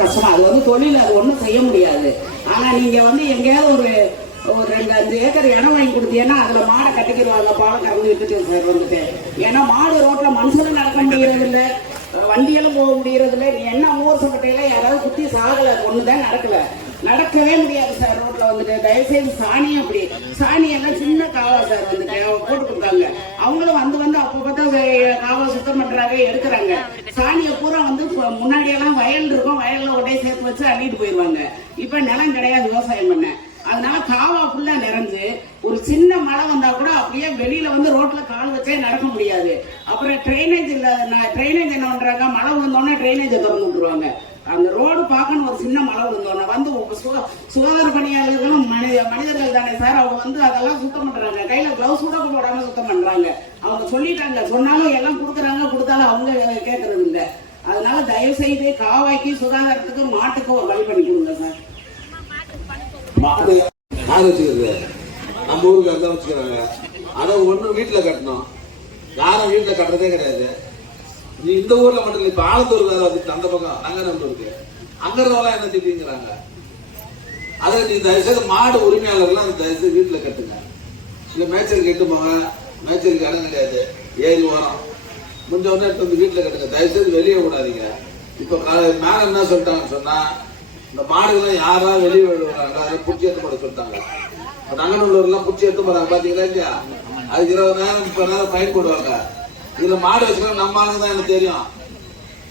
கஷ்டமா அது வந்து தொழில் அது ஒன்றும் செய்ய முடியாது. ஆனால் நீங்கள் வந்து எங்கேயாவது ஒரு ஒரு ரெண்டு அஞ்சு ஏக்கர் இடம் வாங்கி கொடுத்தீங்கன்னா அதில் மாடை கட்டிக்கிடுவாங்க பாலம் கறந்து விட்டுட்டு சார் வந்துட்டு. ஏன்னா மாடு ரோட்டில் மனுஷனும் நடக்க முடியறது இல்லை வண்டியெல்லாம் போக முடியறது இல்லை நீ என்ன ஊர் சப்பட்டையில யாராவது சாகலை ஒன்று தான் நடக்கலை. நடக்கவே முடியாது சார். வந்துட்டு தயவுசெய்து சாணி அப்படி சாணி எல்லாம் சின்ன காவா சார் வந்துட்டு அவங்க போட்டு கொடுத்தாங்க. அவங்களும் வந்து வந்து அப்போ பார்த்தா காவா சுத்தம் பண்றாங்க எடுக்கிறாங்க. சாணியை பூரா வந்து இப்ப முன்னாடி எல்லாம் வயல் இருக்கும் வயல்ல உடனே சேர்த்து வச்சு அள்ளிட்டு போயிடுவாங்க. இப்ப நிலம் கிடையாது விவசாயம் பண்ண. அதனால காவா ஃபுல்லா நிறைஞ்சு மழை வந்தா கூட அப்படியே வெளியில வந்து ரோட்ல கால் வச்சே நடக்க முடியாது. அப்புறம் ட்ரைனேஜ் இல்ல ட்ரைனேஜ் என்ன பண்றாங்க? மழை வந்தோடனே ட்ரைனேஜை திறந்து விட்டுருவாங்க. அந்த ரோடு பார்க்கணும் ஒரு சின்ன மழை வந்தோடனே வந்து சுக- சுகாதார பணியாளர்களும் மனித மனிதர்கள் தானே சார். அவங்க வந்து அதெல்லாம் சுத்தம் பண்றாங்க. கையில கிளவுஸ் கூட போடாம சுத்தம் பண்றாங்க. அவங்க சொல்லிட்டாங்க. சொன்னாலும் எல்லாம் கொடுக்குறாங்க. கொடுத்தாலும் அவங்க கேட்கறது இல்லை. அதனால தயவு செய்து காவாய்க்கு சுகாதாரத்துக்கு மாட்டுக்கு ஒரு வழி பண்ணி கொடுங்க சார். மாடு நம்ம ஊருக்கு தான் வச்சுக்கிறாங்க. அதை ஒண்ணு வீட்டுல கட்டணும். யாரும் வீட்டுல கட்டுறதே கிடையாது. நீ இந்த ஊர்ல மட்டும் இல்லை இப்ப ஆலத்தூர் வேற வந்துட்டு அந்த பக்கம் நங்கநல்லூருக்கு அங்க இருந்தவங்க என்ன திட்டிங்கிறாங்க? அதை நீ தயவுசெய்து மாடு உரிமையாளர்கள்லாம் அந்த தயவுசெய்து வீட்டுல கட்டுங்க. இல்ல மேய்ச்சல் கெட்டு போங்க மேய்ச்சலுக்கு இடம் கிடையாது. ஏறி ஓரம். முடிஞ்ச உடனே எடுத்து வந்து வீட்டுல கட்டுங்க. தயவுசெய்து வெளியே விடாதீங்க. இப்ப கா- மேல என்ன சொல்லிட்டாங்கன்னு சொன்னா இந்த மாடுகள்லாம் யாரா வெளியே விடுவாங்க அதை புடிச்சு எடுத்து போட சொல்லிட்டாங்க. இப்ப பிடிச்சி எடுத்து போறாங்க பாத்தீங்களா இல்லையா? அதுக்கு இருபது நேரம் முப்பது நேரம் ஃபைன் போடுவாங்க. இதுல மாடு வச்சுக்கலாம் நம்ம ஆளுங்க தான் எனக்கு தெரியும்.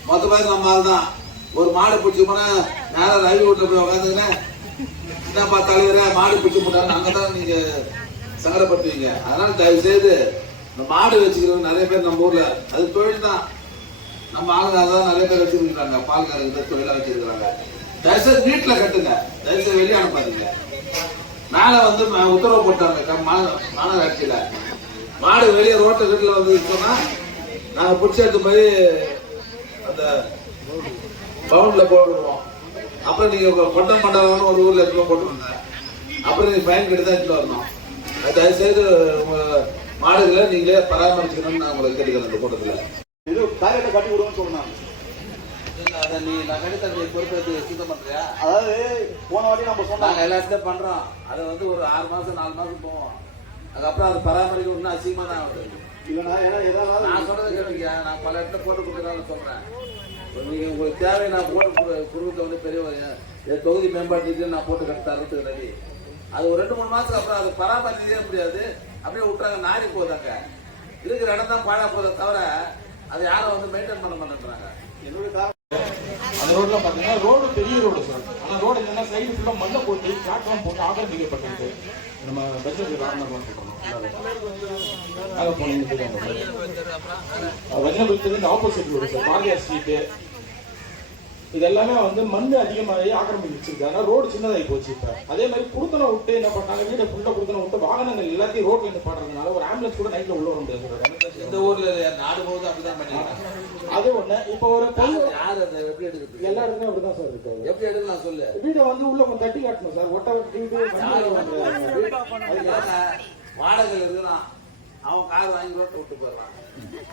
மொத்த பேர் நம்ம ஆள் தான். ஒரு மாடு பிடிச்சி போனா நேரம் ரவி வீட்டுல போய் உட்காந்துக்கிறேன் என்னப்பா தலைவரே மாடு பிடிச்சி போட்டாங்க அங்கதான் நீங்க சங்கடப்படுத்துவீங்க. அதனால தயவு செய்து இந்த மாடு வச்சுக்கிறவங்க நிறைய பேர் நம்ம ஊர்ல அது தொழில் தான். நம்ம ஆளுங்க அதான் நிறைய பேர் வச்சிருக்காங்க பால் கறக்குறது தொழிலா வச்சிருக்காங்க தயவுசெய்து வீட்டுல கட்டுங்க. தயவுசெய்து வெளியே அனுப்பாதீங்க. மேலே வந்து உத்தரவு போட்டாங்க. மாநகராட்சியில். மாடு வெளியே ரோட்டை வீட்டில் வந்து சொன்னால் நாங்கள் பிடிச்சி எடுத்து போய் அந்த பவுண்டில் போட்டுருவோம். அப்புறம் நீங்கள் கொ- கொட்டம் ஒரு ஊரில் எடுத்து போட்டுருந்தேன் அப்புறம் நீங்கள் ஃபைன் கட்டி தான் எடுத்து வரணும். அது தயவு செய்து உங்கள் மாடுகளை நீங்களே பராமரிக்கணும்னு நான் உங்களுக்கு கேட்டுக்கிறேன் அந்த கூட்டத்தில். இது கட்டி விடுவோம்னு சொன்னாங்க. அதாவது போன வாட்டி நம்ம சொன்னாங்க எல்லாத்தையும் பண்றோம். அது வந்து ஒரு ஆறு மாசம் நாலு மாசம் போவோம். அதுக்கப்புறம் அது பராமரிக்க இன்னும் அசிங்கமா தான் ஆகுது. ஏன்னா எதாவது நான் சொல்றதை கேளுங்க. நான் பல இடத்துல போட்டு கொடுக்குறேன்னு சொல்றேன். நீங்க உங்களுக்கு தேவை நான் போட்டு வந்து பெரிய தொகுதி மேம்பாட்டுக்கு நான் போட்டு கட்டி தரத்துக்கு ரெடி அது ஒரு ரெண்டு மூணு மாசத்துக்கு அப்புறம் அதை பராமரிக்கவே முடியாது. அப்படியே விட்டுறாங்க நாரி போதாங்க இருக்கிற இடம் தான் பாழா போதை தவிர அதை யாரும் வந்து மெயின்டைன் பண்ண மாட்டேன்றாங்க. காரணம் அந்த ரோட்ல பாத்தீங்கன்னா ரோடு பெரிய ரோடு சார் ஆனா ரோடு என்னன்னா சைடு ஃபுல்லா மண்ணை போட்டு பிளாட்ஃபார்ம் போட்டு ஆக்கிரமிக்கப்பட்டிருக்கு. நம்ம பட்ஜெட் போனீங்க. வஜ்னபுரத்துல இந்த opposite road sir Bharathiyar street இது எல்லாமே வந்து மண் அதிகமாகி ஆக்கிரமிச்சிருக்கு அதனால ரோடு சின்னதாகி போச்சு இப்ப. அதே மாதிரி குடுத்தனை விட்டு என்ன பண்ணாங்க? வீடு ஃபுல்லா குடுத்தனை விட்டு வாகனங்கள் எல்லாத்தையும் ரோட்ல இருந்து பாடுறதுனால ஒரு ஆம்புலன்ஸ் கூட நைட்ல உள்ள வர முடியாது. சார் இந்த ஊர்ல நாடு போகுது அப்படிதான் பண்ணிருக்காங்க. அது ஒண்ணு. இப்போ ஒரு யார் அதை எப்படி எடுக்கிறது? எல்லா இடத்துலயும் அப்படிதான் சார் இருக்காது எப்படி எடுக்கலாம் சொல்லு. வீடை வந்து உள்ள கொஞ்சம் தட்டி காட்டணும் சார். ஒட்ட வாடகை இருக்கிறான். அவன் கார் வாங்கி ரோட்டு விட்டு போயிடறான்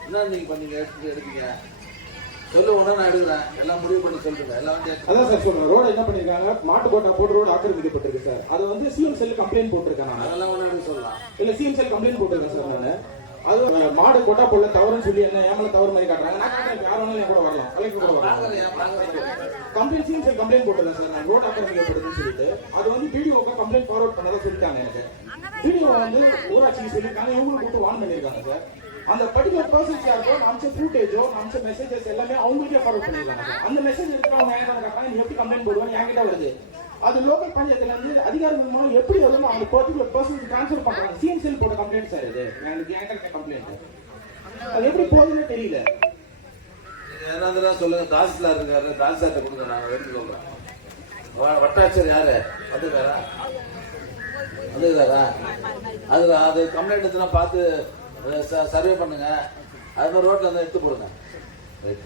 என்ன நீங்க பண்ணீங்க? எடுத்து எடுத்தீங்க சொல்லு உடனே நான் எடுக்கிறேன். எல்லாம் முடிவு பண்ணி சொல்லுங்க எல்லாம் அதான் சார் சொல்றேன். ரோடு என்ன பண்ணிருக்காங்க மாட்டு கோட்டா போட்டு ரோடு ஆக்கிரமிக்கப்பட்டிருக்கு சார். அது வந்து சிஎம் செல் கம்ப்ளைண்ட் போட்டிருக்கேன் நான். அதெல்லாம் எடுக்க சொல்லலாம். இல்ல சிஎம் செல் கம்ப்ளைண்ட் போட்டிருக்கேன் சார் நான். அது மாடு கொட்டா போடல தவறுன்னு சொல்லி என்ன ஏமல தவறு மாதிரி காட்டுறாங்க? நான் யார் வேணாலும் என் கூட வரலாம். கலெக்டர் கூட வரலாம்? கம்ப்ளைண்ட் சிஎம் செல் கம்ப்ளைண்ட் போட்டிருக்கேன் சார் நான். ரோடு ஆக்கிரமிக்கப்படுதுன்னு சொல்லிட்டு. அது வந்து வீடியோக்கு கம்ப்ளைண்ட் ஃபார்வர்ட் பண்ணதா சொல்லிட்டாங்க எனக்கு. வீடியோ வந்து ஊராட்சிக்கு சொல்லியிருக்காங்க இவங்களுக்கு கூட்டு வான் பண்ணியிருக்காங்க சார். அந்த படிக்கிற பர்சன்ஸ் யாருக்கோ அமிச்ச ஃபுட்டேஜோ அமிச்ச மெசேஜஸ் எல்லாமே அவங்களுக்கே ஃபார்வர்ட் பண்ணிடுறாங்க. அந்த மெசேஜ் எடுத்து அவங்க என்ன கேட்டாங்க நீ எப்படி கம்ப்ளைண்ட் போடுவாங்க என்கிட்ட வருது. அது லோக்கல் பஞ்சாயத்துல இருந்து அதிகாரிகள் மூலம் எப்படி வருமோ அவங்க பர்டிகுலர் பர்சனுக்கு ட்ரான்ஸ்ஃபர் பண்றாங்க. சிஎம்சிஎல் போட்ட கம்ப்ளைண்ட் சார் இது. எனக்கு என்கிட்ட கம்ப்ளைண்ட் அது எப்படி போகுதுன்னு தெரியல. என்ன சொல்லுங்க தாசில்தார் இருக்காரு தாசில்தார்ட்ட கொடுங்க நான் எடுத்துக்கோங்க. வ- வட்டாட்சியர் யாரு? வந்துருக்காரா வந்துருக்காரா அது அது கம்ப்ளைண்ட் எடுத்துனா பார்த்து சர்வே பண்ணுங்க. அது மாதிரி ரோட்டில் வந்து எடுத்து போடுங்க. ரைட்